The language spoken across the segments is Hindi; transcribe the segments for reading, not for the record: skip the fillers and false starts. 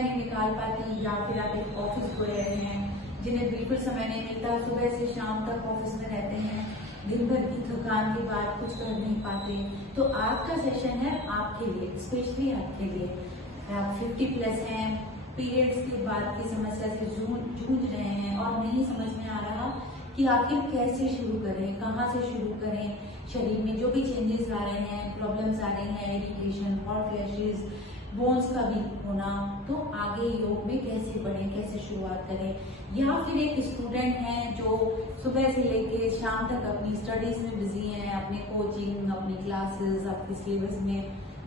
समय नहीं निकाल पाती, या फिर आप एक ऑफिस गए रहे हैं जिन्हें बिल्कुल समय नहीं मिलता, सुबह से शाम तक ऑफिस में रहते हैं, दिन भर की थकान के बाद कुछ कर नहीं पाते, तो आज का सेशन है आपके लिए, स्पेशली आपके लिए। आप 50+ हैं, पीरियड्स के बाद की समस्या से जूझ रहे हैं और नहीं समझ में आ रहा कि आखिर कैसे शुरू करें, कहाँ से शुरू करें। शरीर में जो भी चेंजेस आ रहे हैं, प्रॉब्लम्स आ रही हैं, इरिटेशन, हॉट फ्लैशेस, बोन्स का वीक होना, तो आगे योग में कैसे बढ़ें, कैसे शुरुआत करें। या फिर एक स्टूडेंट हैं जो सुबह से लेके शाम तक अपनी स्टडीज में बिजी हैं, अपने कोचिंग, अपनी क्लासेस, अपने सिलेबस में,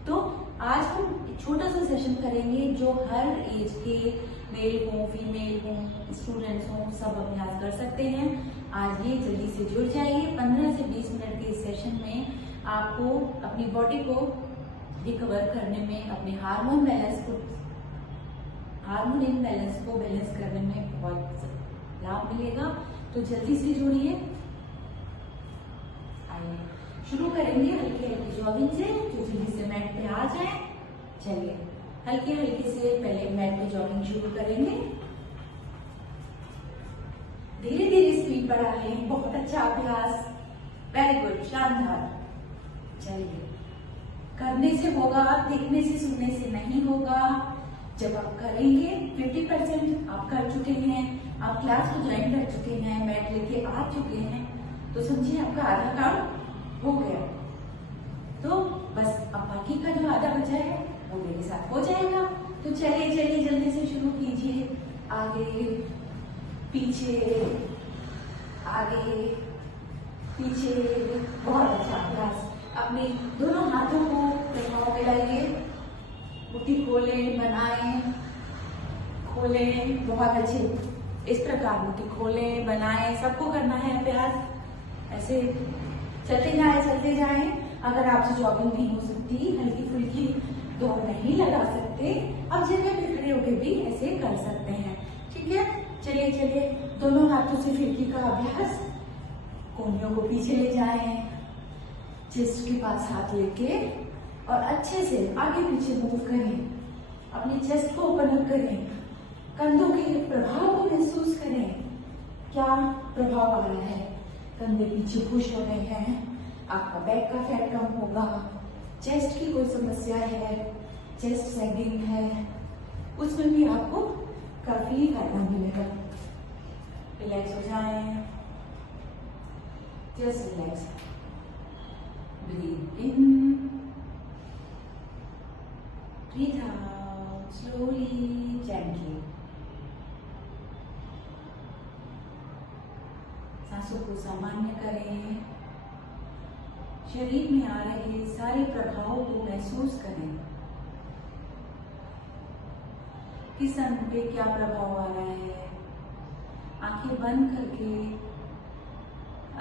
तो आज हम एक छोटा सा सेशन करेंगे जो हर एज के मेल हो, फीमेल हो, स्टूडेंट्स हो, सब अभ्यास कर सकते हैं। आज ये जल्दी से जुड़ जाइए। 15 से 20 मिनट के इस सेशन में आपको अपनी बॉडी को रिकवर करने में, अपने हार्मोन इम्बैलेंस को बैलेंस करने में बहुत लाभ मिलेगा। तो जल्दी से जुड़िए। आइए शुरू करेंगे हल्की हल्की जॉगिंग से, तो जल्दी से मैट पे आ जाए। चलिए हल्के हल्के से पहले मैट पे जॉगिंग शुरू करेंगे। धीरे धीरे स्पीड बढ़ा लें, बहुत अच्छा अभ्यास, वेरी गुड, शानदार। चलिए करने से होगा, देखने से सुनने से नहीं होगा। जब आप करेंगे 50% आप कर चुके हैं, आप क्लास को ज्वाइन कर चुके हैं, मैट लेके आ चुके हैं, तो समझिए आपका आधा काम हो गया। तो बस अब बाकी का जो आधा बचा है वो मेरे साथ हो जाएगा। तो चलिए चलिए जल्दी से शुरू कीजिए। आगे पीछे, आगे पीछे, बहुत अच्छा अभ्यास। अपने दोनों हाथों को प्रभाव में लाइए, मुट्ठी खोलें, बनाएं, खोलें, बहुत अच्छे। इस प्रकार मुट्ठी खोलें, बनाएं, सबको करना है अभ्यास। ऐसे चलते जाएं। अगर आपसे जॉगिंग नहीं हो सकती, हल्की फुल्की दौड़ नहीं लगा सकते, अब जगह पे खड़े होकर भी ऐसे कर सकते हैं। ठीक है, चलिए चलिए दोनों हाथों से फिरकी का अभ्यास। कोहनियों को पीछे ले जाएं, चेस्ट के पास हाथ लेके और अच्छे से आगे पीछे मूव करें। अपने चेस्ट को ओपन अप करें, कंधों के प्रभाव को महसूस करें। क्या प्रभाव आ रहा है? कंधे पीछे पुश हो रहे हैं, आपका बैक का फैट कम होगा। चेस्ट की कोई समस्या है, चेस्ट सैगिंग है, उसमें भी आपको काफी फायदा मिलेगा। रिलैक्स हो जाएं, just relax. Breathe in, breathe out, slowly, gently. सांसों को सामान्य करें, शरीर में आ रहे सारे प्रभावों को महसूस करें। किस अंग पे क्या प्रभाव आ रहा है। आंखें बंद करके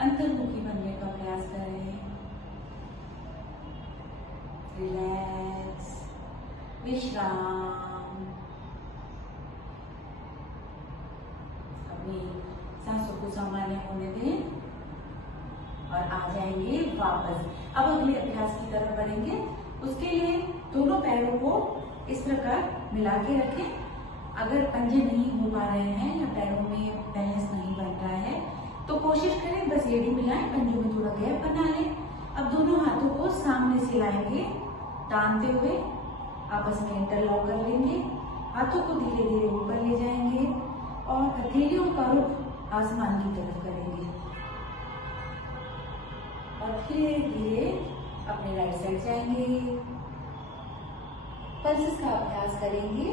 अंतर्मुखी बनने का प्रयास करें। रिलैक्स, विश्राम। अपनी सांसों को सामान्य होने दें और आ जाएंगे वापस। अब अगले अभ्यास की तरफ बढ़ेंगे। उसके लिए दोनों पैरों को इस प्रकार मिला के रखें। अगर पंजे नहीं हो पा रहे हैं या पैरों में बैलेंस नहीं बन रहा है तो कोशिश करें बस एड़ी मिलाएं, पंजों में थोड़ा गैप बना लें। अब दोनों हाथों को सामने से लाएंगे, तानते हुए आपस में इंटरलॉक कर लेंगे। हाथों को धीरे धीरे ऊपर ले जाएंगे और हथेलियों का रुख आसमान की तरफ करेंगे और धीरे धीरे अपने राइट साइड जाएंगे। पल्सेस का अभ्यास करेंगे।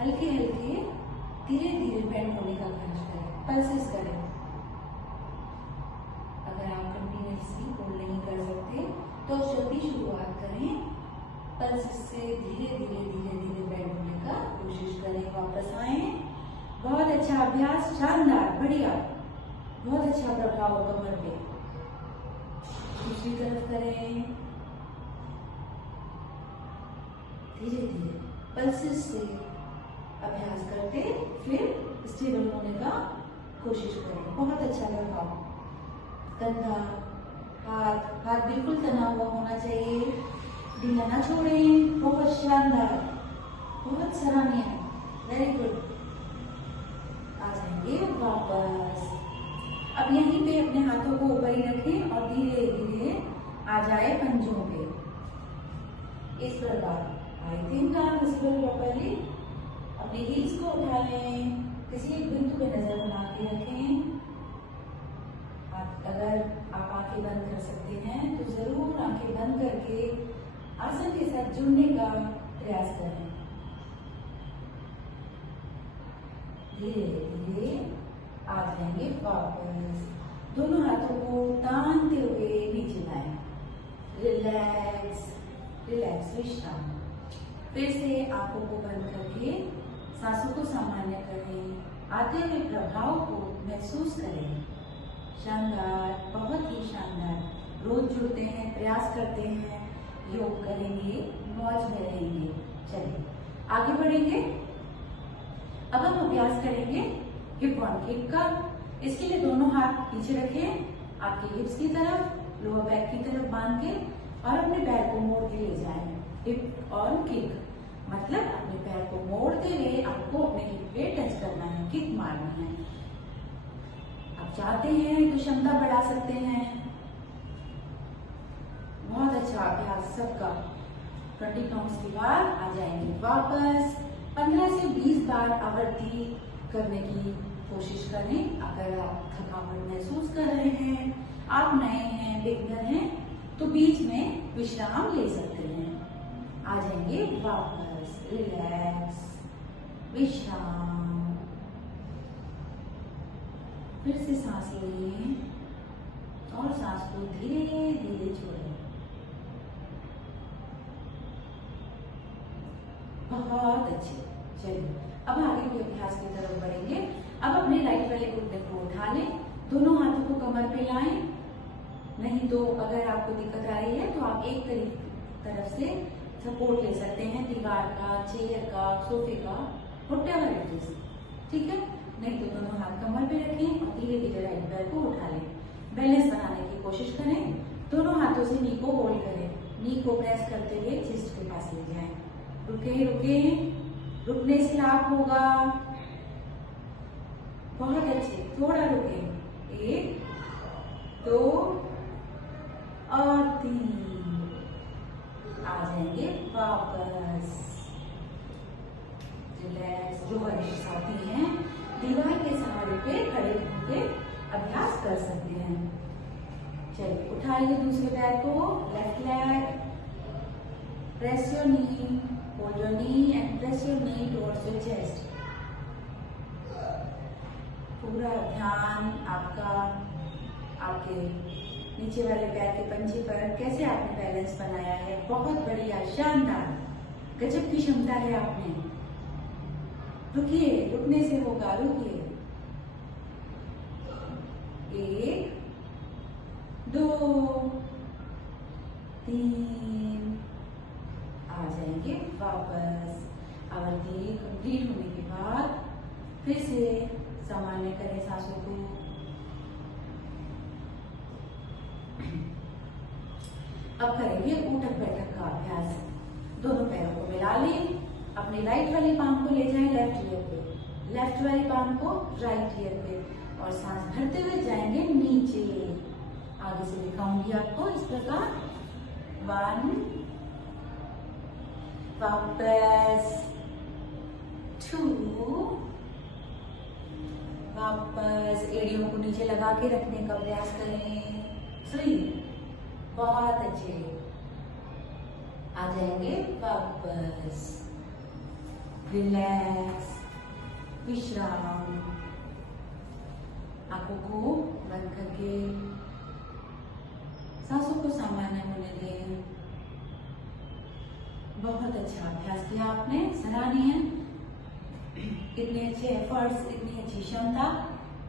हल्के हल्के धीरे धीरे बेंड होने का प्रयास करें, पल्सेस करें। अगर आप कंटिन्यूअसली होल्ड नहीं कर सकते तो जब भी शुरुआत करें पल्सेस से धीरे धीरे बेंड होने का कोशिश करें। वापस आए। बहुत अच्छा अभ्यास, शानदार, बढ़िया, बहुत अच्छा प्रभाव कमर पे। दूसरी तरफ करें। धीरे धीरे पल्सेस से अभ्यास करते फिर स्टेबल होने का कोशिश करें। बहुत अच्छा प्रभाव। कंधा, हाथ बिल्कुल तना हुआ होना चाहिए, ढीला ना छोड़ें। बहुत शानदार। बहुत सराहनीय है, वेरी गुड। आ जाएंगे वापस। अब यहीं पे अपने हाथों को ऊपर ही रखें और धीरे धीरे आ जाए पंजों पे, इस प्रकार। आई थिंक आप विजिबल प्रॉपर्ली। अपने हील्स को उठा लें, किसी एक बिंदु पे नजर बना के रखें। अगर आप आंखें बंद कर सकते हैं तो जरूर आंखें बंद करके आसन के साथ जुड़ने का प्रयास करें। धीरे धीरे आ जाएंगे वापस। दोनों हाथों को तानते हुए नीचे लाएं। रिलैक्स रिलैक्स, विश्राम। फिर से आंखों को बंद करके सांसों को सामान्य करें। आते हुए प्रभाव को महसूस करें। शानदार, बहुत ही शानदार। रोज जुड़ते हैं, प्रयास करते हैं, योग करेंगे, मौज में रहेंगे। चलिए आगे बढ़ेंगे। अब हम अभ्यास करेंगे हिप ऑन किक का। इसके लिए दोनों हाथ पीछे रखें, आपके हिप्स की तरफ, लोअर बैक की तरफ बांध के, और अपने पैर को मोड़ के ले जाएं। हिप ऑन किक मतलब अपने पैर को मोड़ते हुए आपको अपने हिप पे टच करना है, किक मारना है। आप चाहते हैं तो क्षमता बढ़ा सकते हैं। बहुत अच्छा अभ्यास सबका। 20 काउंट्स के बाद आ जाएंगे वापस। 15 से 20 बार आवृत्ति करने की कोशिश करें। अगर आप थकावट महसूस कर रहे हैं, आप नए हैं, बिगिनर हैं, तो बीच में विश्राम ले सकते हैं। आ जाएंगे वापस। रिलैक्स, विश्राम। फिर से सांस लें और सांस को धीरे धीरे छोड़ें। बहुत अच्छे। चलिए अब आगे के अभ्यास की तरफ बढ़ेंगे। अब अपने राइट वाले घुटने को उठा लें, दोनों हाथों को कमर पे लाएं। नहीं तो अगर आपको दिक्कत आ रही है तो आप एक तरफ से सपोर्ट ले सकते हैं, दीवार का, चेयर का, सोफे का, व्हाटएवर इट इज। ठीक है, नहीं तो दोनों हाथ कमर पे रखें और धीरे धीरे राइट पैर को उठा लें। बैलेंस बनाने की कोशिश करें। दोनों हाथों से नी को होल्ड करें, नी को प्रेस करते हुए चेस्ट के पास ले जाएं। रुके रुके, रुकने से लाभ होगा। बहुत अच्छे, थोड़ा रुके। 1 2 और 3। आ जाएंगे वापस। रिलैक्स। जो वर्जिश साथी हैं दीवार के सहारे पे खड़े होकर अभ्यास कर सकते हैं। चलिए उठाइए दूसरे पैर को, left leg, press your knee, hold your knee and press your knee towards your chest. पूरा ध्यान आपका आपके नीचे वाले पैर के पंजे पर, कैसे आपने बैलेंस बनाया है। बहुत बढ़िया, शानदार, गजब की क्षमता है आप में। रुकिए, रुकने से होगा, रुकिए। 1 2 3। आ जाएंगे वापस। आवृत्ति कंप्लीट होने के बाद फिर से सामान्य करें सांसों को। अब करेंगे ऊठक बैठक का अभ्यास। दोनों पैरों को मिला लें, अपने राइट वाली पाम को ले जाएं लेफ्ट ईयर पे, लेफ्ट वाली पाम को राइट ईयर पे, और सांस भरते हुए जाएंगे नीचे। आगे से दिखाऊंगी आपको इस प्रकार। 1 वापस, 2 वापस। एड़ियों को नीचे लगा के रखने का प्रयास करें। 3 बहुत अच्छे। आ जाएंगे वापस। रिलैक्स, विश्राम। आंखों को बंद करके सांसों को सामान्य होने दें। बहुत अच्छा अभ्यास किया आपने, सराहनीय। कितने अच्छे एफर्ट्स, इतनी अच्छी क्षमता,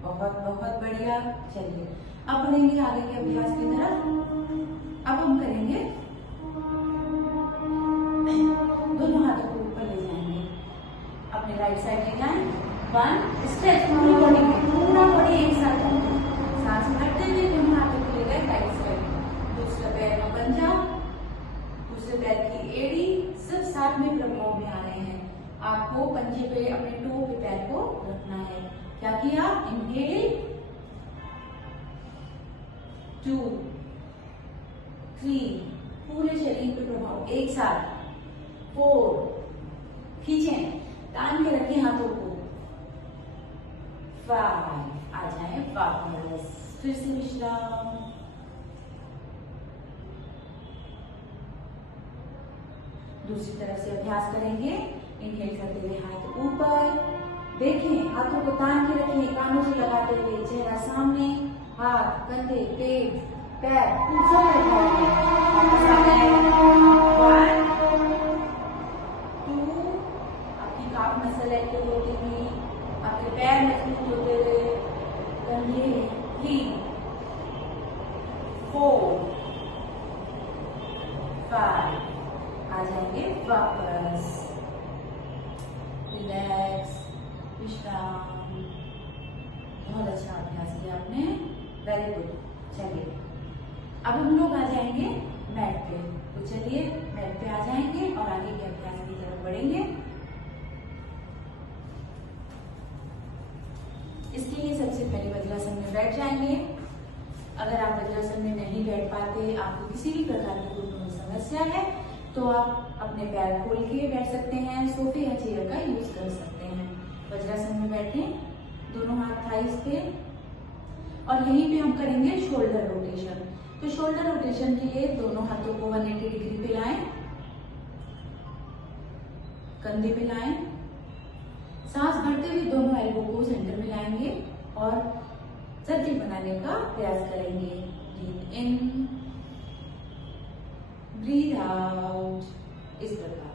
बहुत बहुत बढ़िया। चलिए अब बढ़ेंगे आगे के अभ्यास की तरफ। अब हम करेंगे, दोनों हाथों को ऊपर ले जाएंगे, अपने राइट साइड ले जाएं। 1 स्ट्रेच पूरी बॉडी में, पूरा बॉडी एक साथ सांस भरते हुए दोनों हाथों को ले गए राइट साइड। दूसरा पैर में पंजा, दूसरे पैर की एड़ी, सब साथ में प्रभाव में आ रहे हैं। आपको पंजे पे, अपने टो पे पैर को रखना है। क्या किया? इनहेल 2 3, पूरे शरीर पे प्रभाव एक साथ 4, खींचें, तान के रखें हाथों को 5, आ जाए वापस, फिर से विश्राम। दूसरी तरफ से अभ्यास करेंगे। इनहेल करते हुए हाथ ऊपर, देखें हाथों को तान के रखें, कानों से लगाते हुए, चेहरा सामने, हाथ, कंधे, पेट, पैर ऊंचा उठाओगे। 1 2, आपकी काफ मसल एक्टिव होती हुई, आपके पैर मजबूत होते हुए, कंधे 3 4 5, आ जाएंगे वापस, रिलैक्स, विश्राम। बहुत अच्छा अभ्यास किया आपने, वेरी गुड। चलिए अब हम लोग आ जाएंगे मैट पे। तो चलिए मैट पे आ जाएंगे और आगे के अभ्यास की तरफ बढ़ेंगे। इसके लिए सबसे पहले वज्रासन में बैठ जाएंगे। अगर आप वज्रासन में नहीं बैठ पाते, आपको किसी भी प्रकार की कोई समस्या है, तो आप अपने पैर खोल के बैठ सकते हैं, सोफे या चेयर का यूज कर सकते हैं। वज्रासन में बैठें, दोनों हाथ थाइस पे, और यहीं पे हम करेंगे शोल्डर रोटेशन। तो शोल्डर रोटेशन के लिए दोनों हाथों को 180 डिग्री पे लाएं, कंधे पे लाएं, सांस भरते हुए दोनों एल्बो को सेंटर में लाएंगे और सर्किल बनाने का प्रयास करेंगे। ब्रीथ इन, ब्रीथ आउट, इस प्रकार।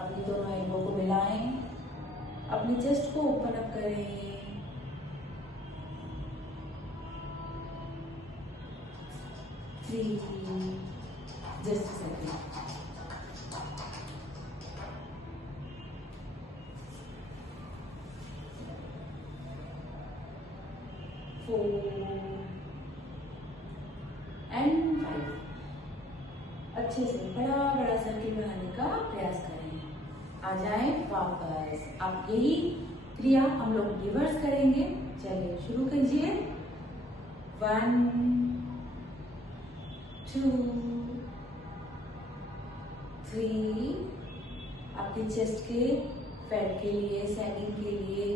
अपनी दोनों एल्बो को मिलाएं, अपनी चेस्ट को ओपन अप करें, जस्ट सेकंड, 4 and 5। अच्छे से बड़ा बड़ा सर्किल बनाने का प्रयास करें। आ जाए वापस। अब यही क्रिया हम लोग रिवर्स करेंगे। चलिए शुरू कीजिए। 1 2 3, आपके चेस्ट के फैट के लिए, सैगिंग के लिए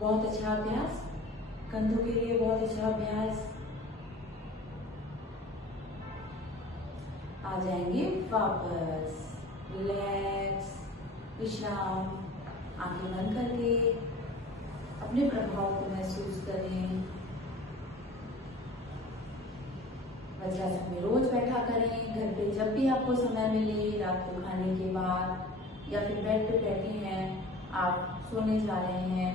बहुत अच्छा अभ्यास, कंधों के लिए बहुत अच्छा अभ्यास। आ जाएंगे वापस, रिलैक्स, विश्राम। आंखें बंद करके अपने प्रभाव को महसूस करें। वज्रासन में रोज बैठा करें। घर पे जब भी आपको समय मिले, रात को खाने के बाद या फिर बेड पे बैठे हैं, आप सोने जा रहे हैं,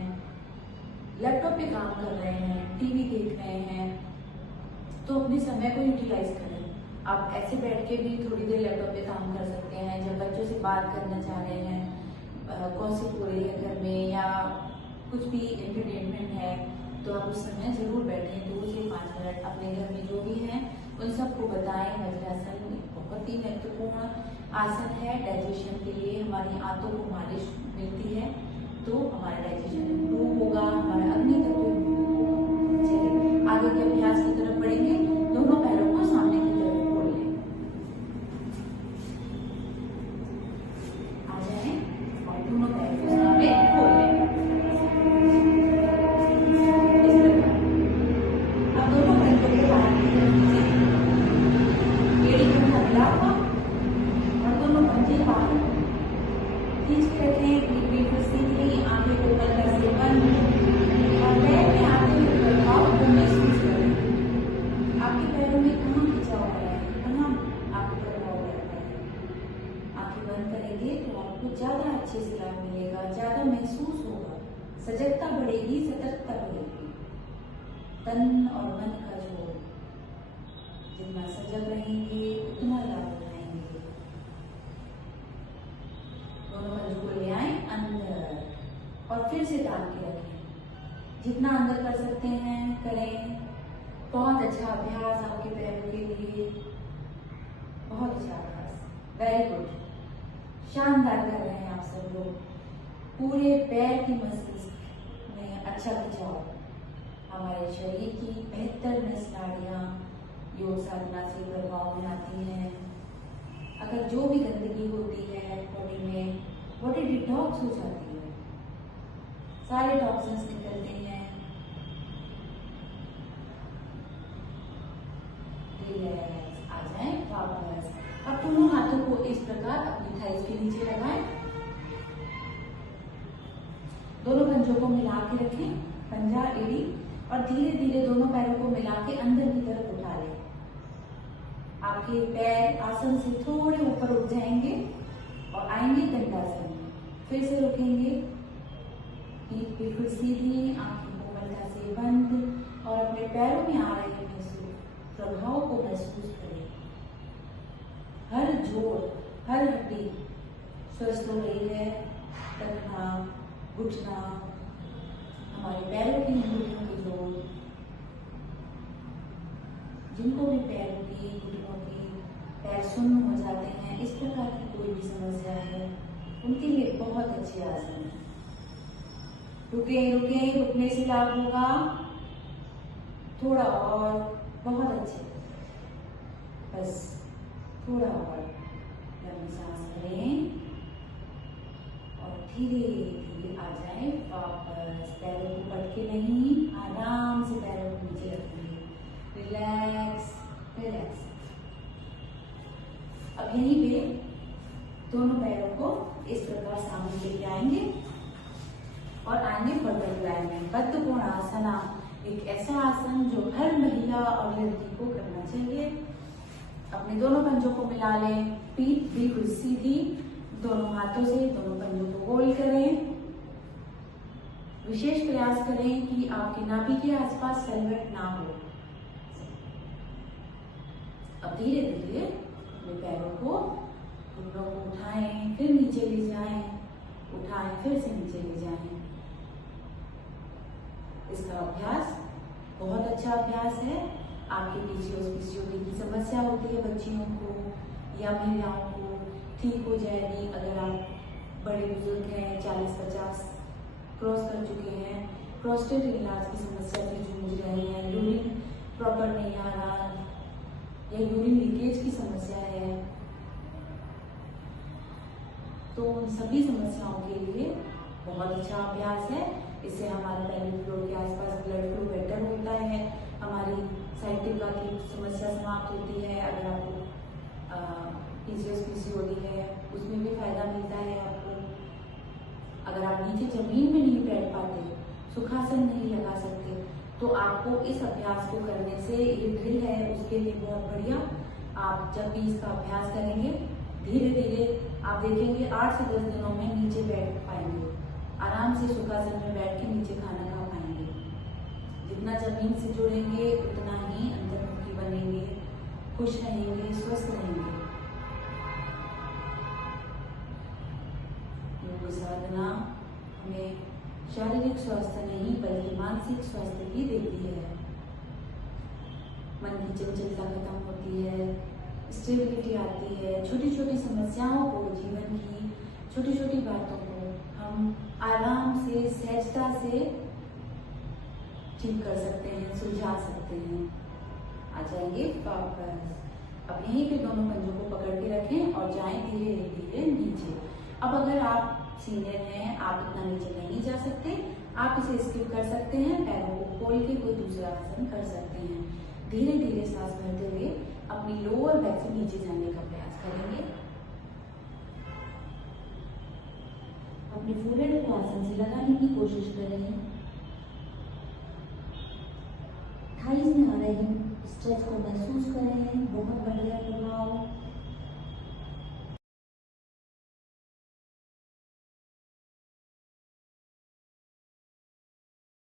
लैपटॉप पे काम कर रहे हैं, टीवी देख रहे हैं, तो अपने समय को यूटिलाइज करें। आप ऐसे बैठ के भी थोड़ी देर लैपटॉप पे काम कर सकते हैं। जब बच्चों से बात करना चाह रहे हैं, गॉसिप हो रही है घर में या कुछ भी एंटरटेनमेंट है, तो आप उस समय जरूर बैठें। 2 से 5 मिनट अपने घर में जो भी है उन सबको बताएं। वज्रासन बहुत ही महत्वपूर्ण आसन है डाइजेशन के लिए। हमारी आंतों को मालिश मिलती है तो हमारा डाइजेशन इम्प्रूव होगा, हमारा अग्नि तत्व इम्प्रूव होगा। चलिए आगे के अभ्यास की तरफ बढ़ेंगे। दोनों पैरों को सामने की तरफ खोल लें। आ जाए और दोनों पैरों को सामने खोल लें। अब दोनों पैरों को बाहर की तरफ खींचें। एड़ी को हल्ला हुआ और दोनों पंजे बाहर खींच के रखें। बिल्कुल सीधी, आंखें को हल्का से बंद और पैर में आते हुए प्रभाव को महसूस करें। आपके पैरों में कहाँ खिंचाव हो रहा है, कहाँ आपको प्रभाव रहता है। आंखें बंद करेंगे तो आपको ज्यादा अच्छे से लाभ मिलेगा, ज्यादा महसूस होगा, सजगता बढ़ेगी, सतर्कता बढ़ेगी। तन और मन का जोड़, जितना सजग रहेंगे उतना लाभ उठाएंगे। दोनों पंजों को ले आए अंदर और फिर से तान के रखें। जितना अंदर कर सकते हैं करें। बहुत अच्छा अभ्यास आपके पैरों के लिए, बहुत अच्छा अभ्यास, वेरी गुड, शानदार कर रहे हैं आप सब लोग। पूरे पैर की मसल्स में अच्छा खिंचाव, हमारे शरीर की बेहतर नस नाड़ियाँ योग साधना से प्रभाव में आती हैं। अगर जो भी गंदगी होती है बॉडी में, बॉडी डिटॉक्स हो जाती है, सारे टॉक्सिन्स निकलते हैं। रिलैक्स, आ जाए वापस। अब दोनों हाथों को इस प्रकार अपनी थाइस के नीचे लगाएं, दोनों पंजों को मिला के रखें, पंजा एड़ी, और धीरे धीरे दोनों पैरों को मिला के अंदर की तरफ उठा लें। आपके पैर आसन से थोड़े ऊपर उठ जाएंगे और आएंगे दंडासन में। फिर से रुकेंगे, पीठ बिल्कुल सीधी, आंखें कोमलता से बंद, और अपने पैरों में आ रहे प्रभाव को महसूस करें। हर जोड़, हर हड्डी स्वस्थ हो रही है। टखना, घुटना, हमारे पैरों की अंगुलियों के जोड़, जिनको भी पैरों की, घुटनों की, पैर सुन्न हो जाते हैं, इस प्रकार की कोई भी समस्या है, उनके लिए बहुत अच्छे आसन है। रुके रुके, रुकने से लाभ होगा, थोड़ा और, बहुत अच्छे, बस थोड़ा और लंबी सांस करें और धीरे धीरे आ जाए वापस। पैरों को पटके नहीं, आराम से पैरों को नीचे रखेंगे। Relax relax. अब यहीं पे दोनों पैरों को इस प्रकार सामने लेके आएंगे और आएंगे बटरफ्लाई में। बद्ध आसना एक ऐसा आसन जो हर महिला और लड़की को करना चाहिए। अपने दोनों पंजों को मिला लें, पीठ बिल्कुल सीधी, दोनों हाथों से दोनों पंजों को होल्ड करें। विशेष प्रयास करें कि आपके नाभि के आसपास सलवट ना हो। अब धीरे धीरे अपने पैरों को, घुटनों को उठाएं, फिर नीचे ले जाएं, उठाएं, फिर से नीचे ले जाएं। इसका अभ्यास बहुत अच्छा अभ्यास है। आपके पीसीओडी की समस्या होती है बच्चियों को या महिलाओं को, ठीक हो जाएगी। अगर आप बड़े बुजुर्ग हैं, 40-50 क्रॉस कर चुके हैं, प्रोस्टेट इलाज की समस्या से जूझ रहे हैं, यूरिन प्रॉपर नहीं आ रहा या यूरिन लीकेज की समस्या है, तो उन सभी समस्याओं के लिए बहुत अच्छा अभ्यास है। इससे हमारे पेल्विक फ्लोर के आसपास ब्लड फ्लो बेटर होता है, हमारी साइटिका की समस्या समाप्त होती है। अगर आपको पीसीओडी है, उसमें भी फायदा मिलता है आपको। अगर आप नीचे जमीन में नहीं बैठ पाते, सुखासन नहीं लगा सकते, तो आपको इस अभ्यास को करने से, ये ड्रिल है उसके लिए बहुत बढ़िया। आप जब भी इसका अभ्यास करेंगे, धीरे धीरे आप देखेंगे 8 से 10 दिनों में नीचे बैठ पाएंगे, आराम से सुखासन में बैठ के नीचे खाना खा पाएंगे। जितना जमीन से जुड़ेंगे उतना ही अंतर्मुखी बनेंगे, खुश रहेंगे, स्वस्थ रहेंगे। योग साधना हमें शारीरिक स्वास्थ्य नहीं बल्कि मानसिक स्वास्थ्य भी देती है। मन की चंचलता खत्म होती है, स्टेबिलिटी आती है। छोटी छोटी समस्याओं को, जीवन की छोटी छोटी बातों को हम आराम से, सहजता से ठीक कर सकते हैं, सुलझा सकते हैं। आ जाएंगे वापस। अब यहीं पे दोनों पंजों को पकड़ के रखें और जाएं धीरे धीरे नीचे। अब अगर आप सीनियर हैं, आप इतना नीचे नहीं जा सकते, आप इसे स्किप कर सकते हैं, पैरों को खोल के कोई दूसरा आसन कर सकते हैं। धीरे धीरे सांस भरते हुए अपनी लोअर बैक से नीचे जाने का प्रयास करेंगे। अपने फोरहेड को आसन से लगाने की कोशिश करें। थाइस में आ रहे स्ट्रेच को महसूस करें, बहुत बढ़िया प्रभाव।